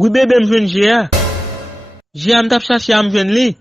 Oui bébé Mjwenn G. G am tap chache am Mjwenn li.